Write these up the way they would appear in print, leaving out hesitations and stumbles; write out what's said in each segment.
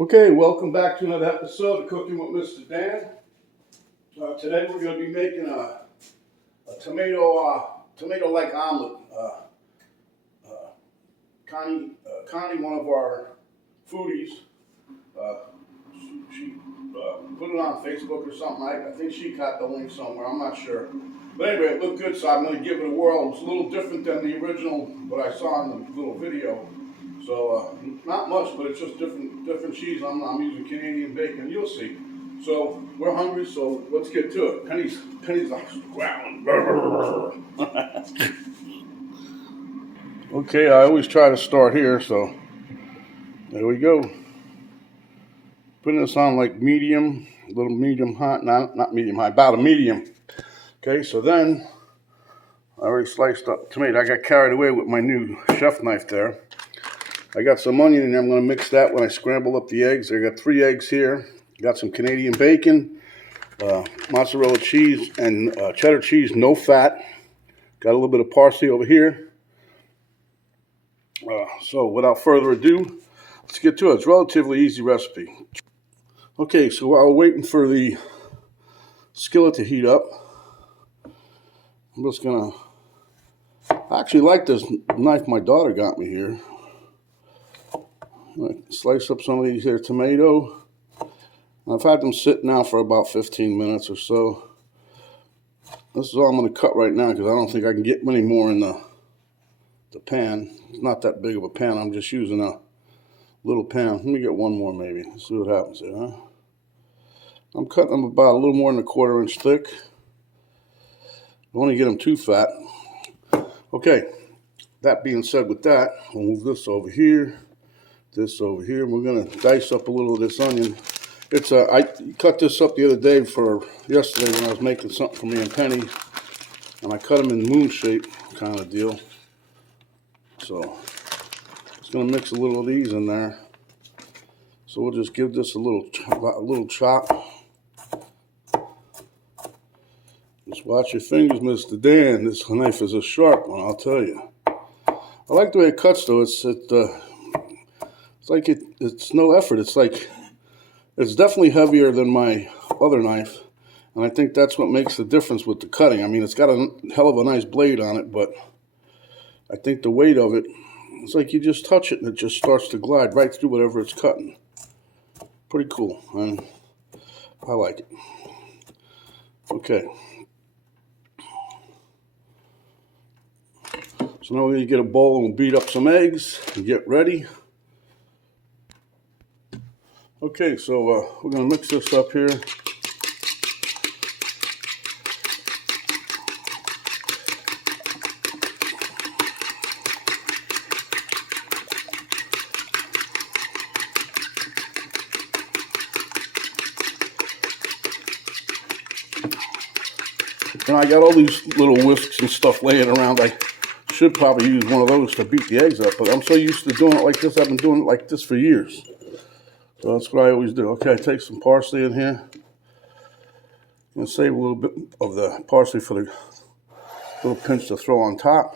Okay, welcome back to another episode of Cooking with Mr. Dan. Today we're going to be making a tomato-like omelet. Connie, one of our foodies, she put it on Facebook or something. I think she caught the link somewhere. I'm not sure. But anyway, it looked good, so I'm going to give it a whirl. It's a little different than the original, what I saw in the little video. So not much, but it's just different cheese. I'm using Canadian bacon. You'll see. So we're hungry, so let's get to it. Penny's like growling. Okay, I always try to start here, so there we go. Putting this on like medium, a little medium hot, not medium high, about a medium. Okay, so then I already sliced up tomato. I got carried away with my new chef knife there. I got some onion in there. I'm going to mix that when I scramble up the eggs. I got 3 eggs here. Got some Canadian bacon, mozzarella cheese, and cheddar cheese, no fat. Got a little bit of parsley over here. So without further ado, let's get to it. It's a relatively easy recipe. Okay, so while we're waiting for the skillet to heat up, I'm just going to... I actually like this knife my daughter got me here. Slice up some of these here tomato. I've had them sit now for about 15 minutes or so. This is all I'm going to cut right now because I don't think I can get many more in the pan. It's not that big of a pan. I'm just using a little pan. Let me get one more maybe. Let's see what happens here, huh? I'm cutting them about a little more than a 1/4 inch thick. Don't want to get them too fat. Okay, that being said with that, we'll move this over here. This over here. We're going to dice up a little of this onion. It's I cut this up the other day for yesterday when I was making something for me and Penny, and I cut them in moon shape kind of deal. So just going to mix a little of these in there. So we'll just give this a little chop. Just watch your fingers, Mr. Dan. This knife is a sharp one, I'll tell you. I like the way it cuts though. It's like it's no effort. It's definitely heavier than my other knife, and I think that's what makes the difference with the cutting. I mean, it's got a hell of a nice blade on it, but I think the weight of it, it's like you just touch it and it just starts to glide right through whatever it's cutting. Pretty cool, and I like it. Okay. So now we're going to get a bowl and we'll beat up some eggs and get ready. Okay, so we're going to mix this up here. And I got all these little whisks and stuff laying around. I should probably use one of those to beat the eggs up, but I'm so used to doing it like this. I've been doing it like this for years. So that's what I always do. Okay, I take some parsley in here. I'm going to save a little bit of the parsley for the little pinch to throw on top.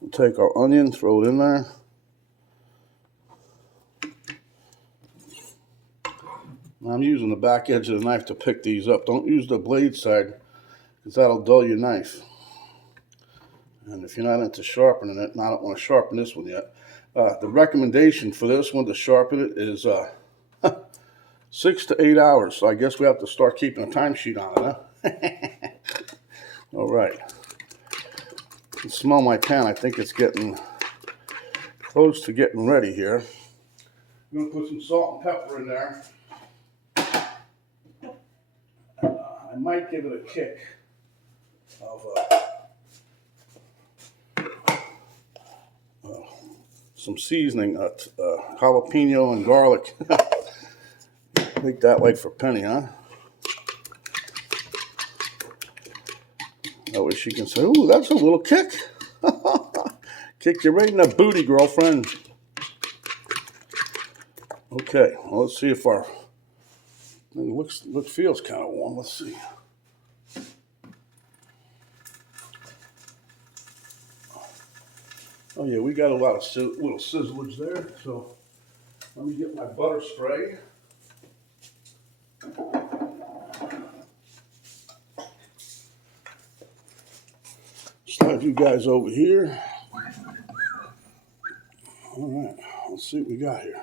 We'll take our onion, throw it in there. I'm using the back edge of the knife to pick these up. Don't use the blade side because that'll dull your knife. And if you're not into sharpening it, and I don't want to sharpen this one yet, the recommendation for this one to sharpen it is 6 to 8 hours. So I guess we have to start keeping a timesheet on it, huh? All right. You can smell my pan. I think it's getting close to getting ready here. I'm going to put some salt and pepper in there. I might give it a kick of some seasoning, jalapeno and garlic. Make that like for Penny, huh? That way she can say, ooh, that's a little kick. Kick you right in the booty, girlfriend. Okay, well, let's see if our thing feels kind of warm. Let's see. Oh yeah, we got a lot of little sizzlage there, so let me get my butter spray. Slide you guys over here. All right, let's see what we got here.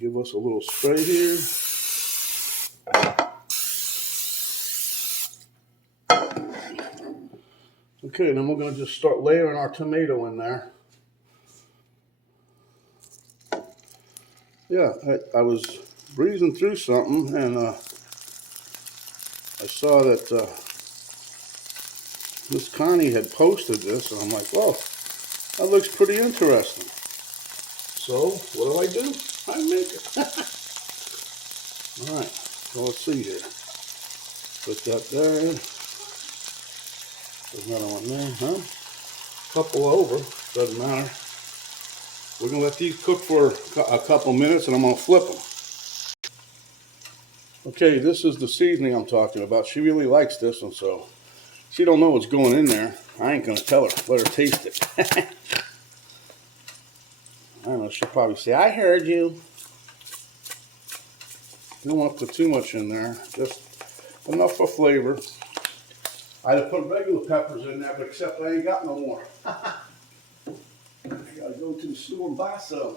Give us a little spray here. Okay, then we're going to just start layering our tomato in there. Yeah, I was breezing through something and I saw that Miss Connie had posted this, and I'm like, oh, that looks pretty interesting. So, what do? I make it. All right, so let's see here. Put that there. There's another one there, huh? Couple over, doesn't matter. We're gonna let these cook for a couple minutes and I'm gonna flip them. Okay, this is the seasoning I'm talking about. She really likes this one, so she don't know what's going in there. I ain't gonna tell her, let her taste it. I don't know, she'll probably say, I heard you. You don't want to put too much in there, just enough for flavor. I'd have put regular peppers in there, but except I ain't got no more. I gotta go to the store and buy some,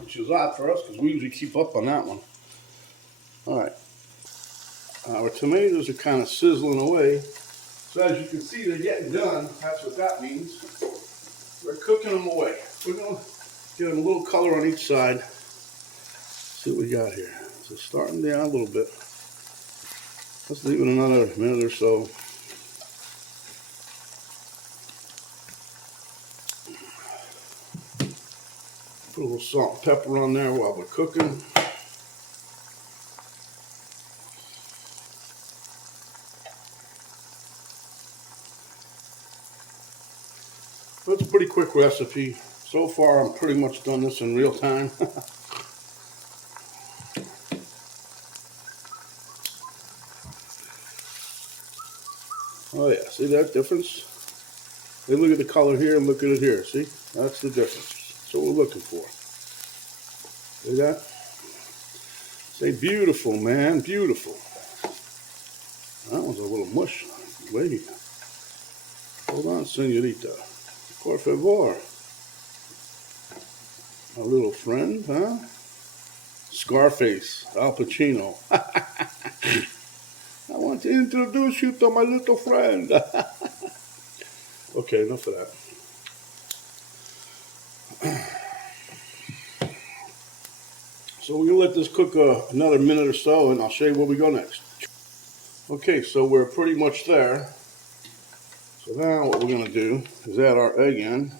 which is odd for us because we usually keep up on that one. All right, our tomatoes are kind of sizzling away. So as you can see, they're getting done. That's what that means. We're cooking them away. We're gonna get them a little color on each side. See what we got here. So starting down a little bit. Let's leave it another minute or so. Put a little salt and pepper on there while we're cooking. It's a pretty quick recipe. So far, I'm pretty much done this in real time. Oh yeah, see that difference? Hey, look at the color here and look at it here. See? That's the difference. That's what we're looking for. See that? Say beautiful, man. Beautiful. That one's a little mush. Wait. Hold on, senorita. Por favor. A little friend, huh? Scarface, Al Pacino. I want to introduce you to my little friend. Okay, enough of that. So we're going to let this cook another minute or so, and I'll show you where we go next. Okay, so we're pretty much there. So now what we're going to do is add our egg in.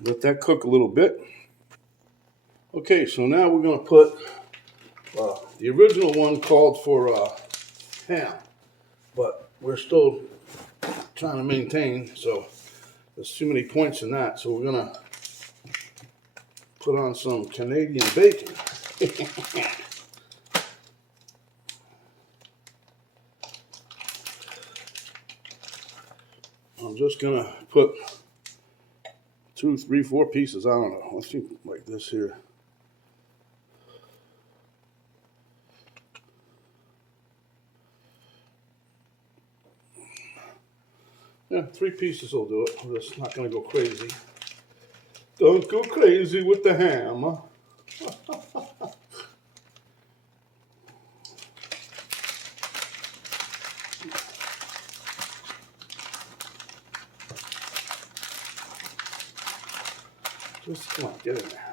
Let that cook a little bit. Okay, so now we're going to put, the original one called for ham, but we're still trying to maintain, so there's too many points in that, so we're going to put on some Canadian bacon. I'm just going to put 2, 3, 4 pieces, I don't know, let's think like this here. Yeah, 3 pieces will do it. We're just not going to go crazy. Don't go crazy with the ham. Just come on, get in there.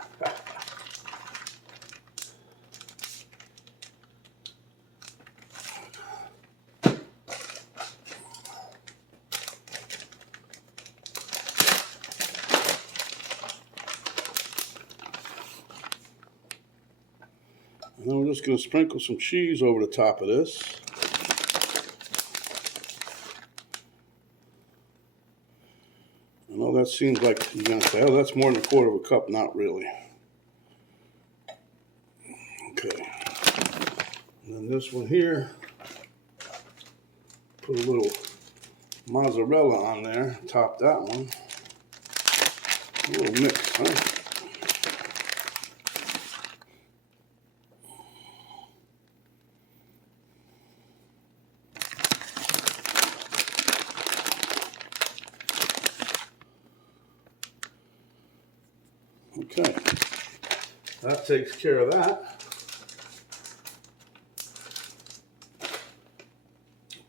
And then we're just going to sprinkle some cheese over the top of this. that seems like you're going to say, oh, that's more than a quarter of a cup. Not really. Okay. And then this one here, put a little mozzarella on there, top that one. A little mix, huh? Okay, that takes care of that.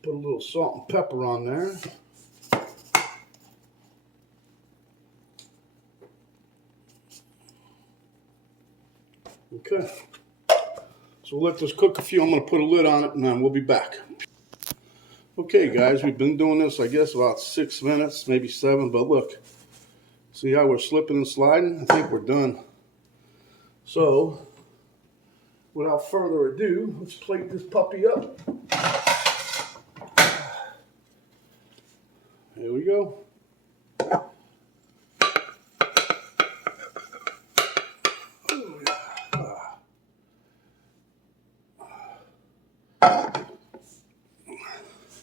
Put a little salt and pepper on there. Okay, so we'll let this cook a few. I'm going to put a lid on it and then we'll be back. Okay guys, we've been doing this I guess about 6 minutes, maybe 7, but look, see how we're slipping and sliding? I think we're done. So, without further ado, let's plate this puppy up. There we go.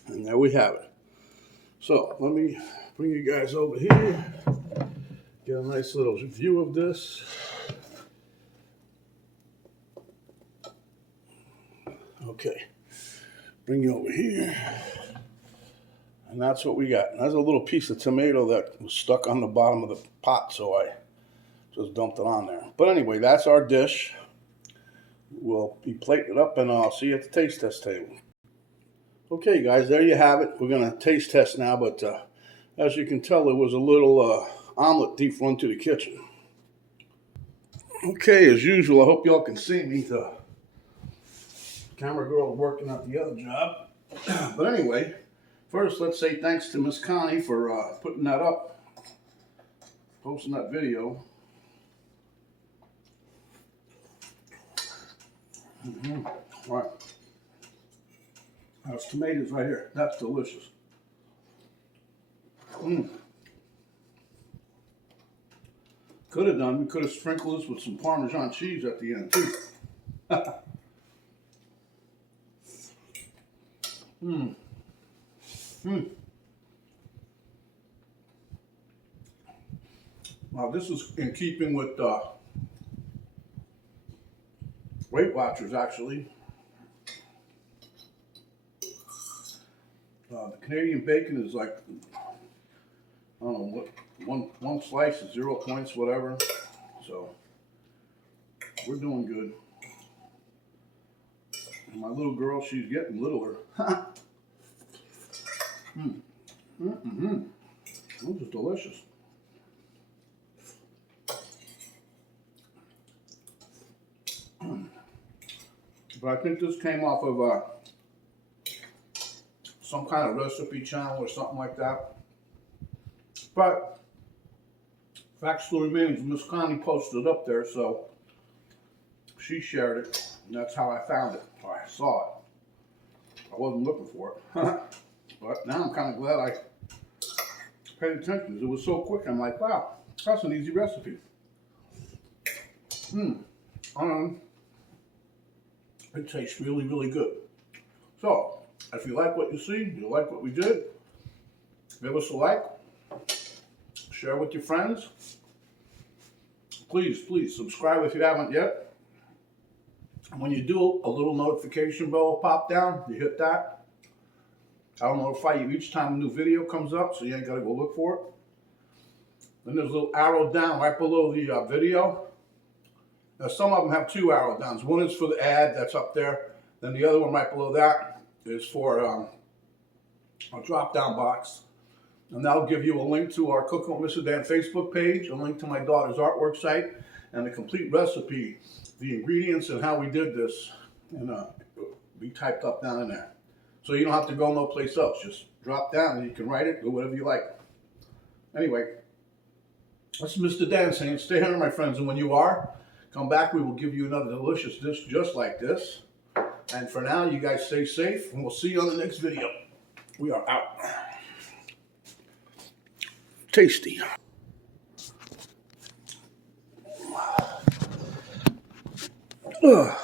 And there we have it. So, let me bring you guys over here. Get a nice little view of this. Okay, bring you over here. And that's what we got. And there's a little piece of tomato that was stuck on the bottom of the pot, so I just dumped it on there. But anyway, that's our dish. We'll be plating it up, and I'll see you at the taste test table. Okay, guys, there you have it. We're going to taste test now, but as you can tell, there was a little omelet deep run to the kitchen. Okay, as usual, I hope y'all can see me. The camera girl is working at the other job. But anyway, first let's say thanks to Miss Connie for putting that up, posting that video. All right. There's tomatoes right here. That's delicious. Could have done, we could have sprinkled this with some Parmesan cheese at the end too. Now this is in keeping with Weight Watchers actually. The Canadian bacon is like, I don't know what, one slice is 0 points, whatever. So we're doing good. And my little girl, she's getting littler. This is delicious. But I think this came off of some kind of recipe channel or something like that. But fact still remains, Miss Connie posted it up there, so she shared it, and that's how I found it, or I saw it. I wasn't looking for it. But now I'm kind of glad I paid attention, because it was so quick. I'm like, wow, that's an easy recipe. It tastes really, really good. So, if you like what you see, you like what we did, give us a like, share with your friends. Please subscribe if you haven't yet. And when you do, a little notification bell will pop down. You hit that. I'll notify you each time a new video comes up, so you ain't got to go look for it. Then there's a little arrow down right below the video. Now some of them have 2 arrow downs. One is for the ad that's up there. Then the other one right below that is for a drop-down box. And that'll give you a link to our Cooking with Mr. Dan Facebook page, a link to my daughter's artwork site, and a complete recipe, the ingredients and how we did this, and be typed up down in there. So you don't have to go no place else. Just drop down and you can write it, do whatever you like. Anyway, this is Mr. Dan saying, stay hungry, my friends, and when you are, come back, we will give you another delicious dish just like this. And for now, you guys stay safe, and we'll see you on the next video. We are out. Tasty. Ugh.